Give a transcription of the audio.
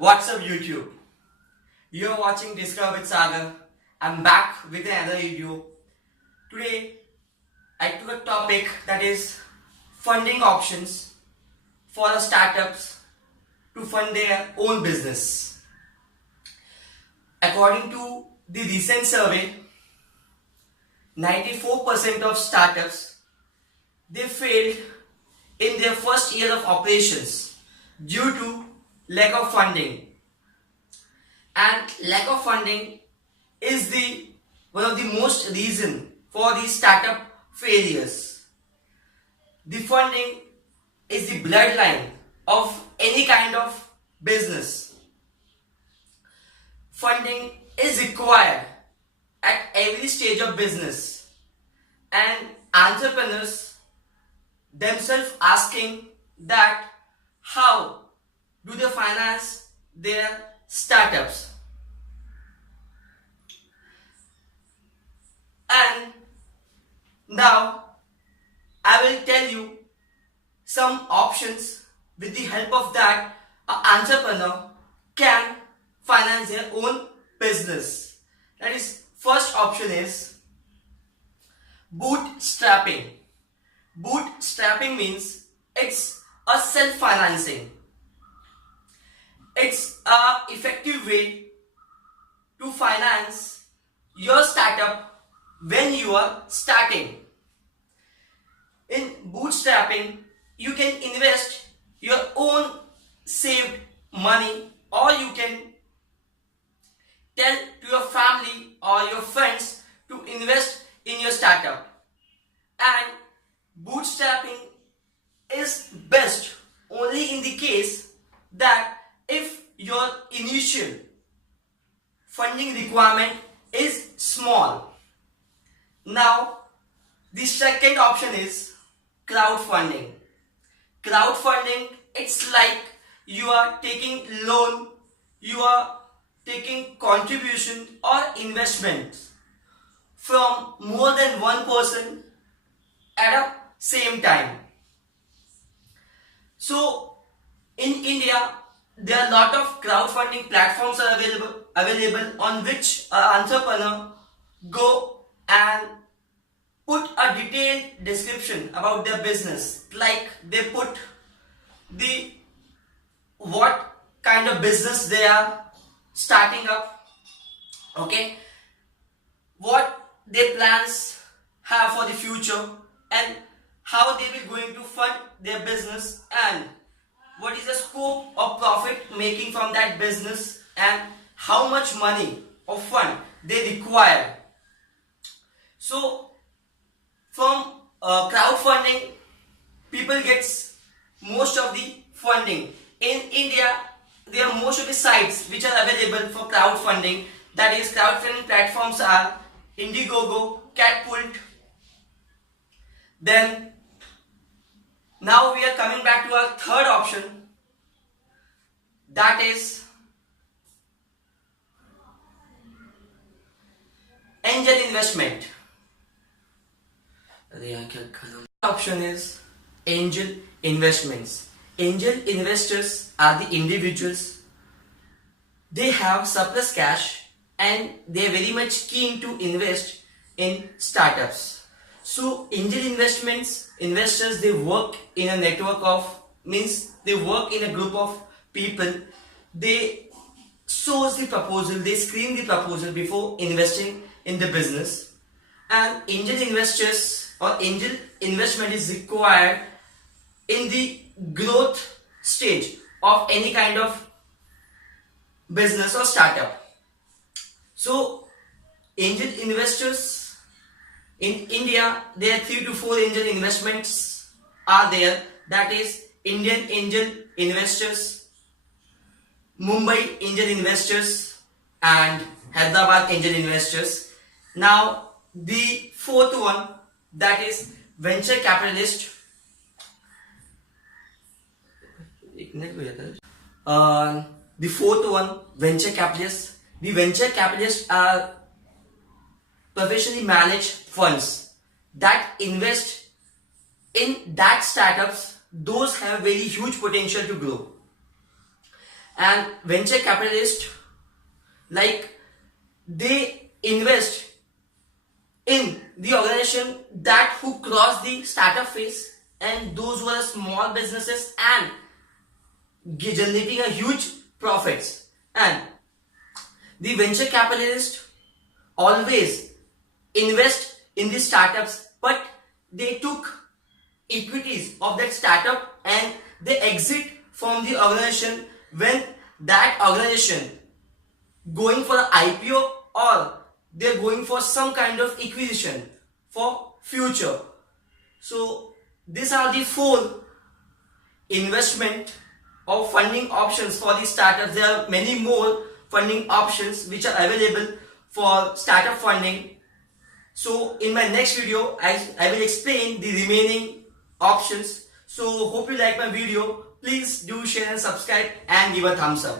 What's up YouTube? You're watching Discover with Sagar. I'm back with another video. Today I took a topic that is funding options for the startups to fund their own business. According to the recent survey, 94% of startups they failed in their first year of operations due to lack of funding. And lack of funding is the one of the most reason for the startup failures. The funding is the bloodline of any kind of business. Funding is required at every stage of business, and entrepreneurs themselves asking that how do they finance their startups. And now I will tell you some options with the help of that an entrepreneur can finance their own business. That is, first option is bootstrapping. Bootstrapping means it's a self-financing. It's a effective way to finance your startup when you are starting. In bootstrapping, you can invest your own saved money, or you can tell to your family or your friends to invest in your startup. And bootstrapping is best only in the case that if your initial funding requirement is small. Now, the second option is crowdfunding. Crowdfunding, it's like you are taking loan, you are taking contribution or investment from more than one person at a same time. So in India, there are a lot of crowdfunding platforms are available on which an entrepreneur go and put a detailed description about their business. Like they put the what kind of business they are starting up, okay, what their plans have for the future, and how they will going to fund their business, and what is the scope of profit making from that business, and how much money or fund they require. So from crowdfunding, people gets most of the funding. In India, there are most of the sites which are available for crowdfunding. That is, crowdfunding platforms are Indiegogo, Catapult. Then now we are coming back to our third option, that is angel investment. Option is angel investments. Angel investors are the individuals. They have surplus cash and they are very much keen to invest in startups. So angel investors, they work in a network of, means they work in a group of people. They source the proposal, they screen the proposal before investing in the business. And angel investors or angel investment is required in the growth stage of any kind of business or startup. So angel investors in India, there are 3 to 4 angel investments are there. That is Indian angel investors, Mumbai angel investors, and Hyderabad angel investors. Now the fourth one, that is venture capitalist. The fourth one, venture capitalists. The venture capitalists are professionally managed funds that invest in that startups. Those have very huge potential to grow. And venture capitalists, like, they invest in the organization that who cross the startup phase, and those who are small businesses and generating a huge profits. And the venture capitalist always invest in the startups, but they took equities of that startup and they exit from the organization when that organization going for an IPO, or they're going for some kind of acquisition for future. So these are the 4 investment or funding options for the startups. There are many more funding options which are available for startup funding. So in my next video, I will explain the remaining options. So hope you like my video. Please do share and subscribe and give a thumbs up.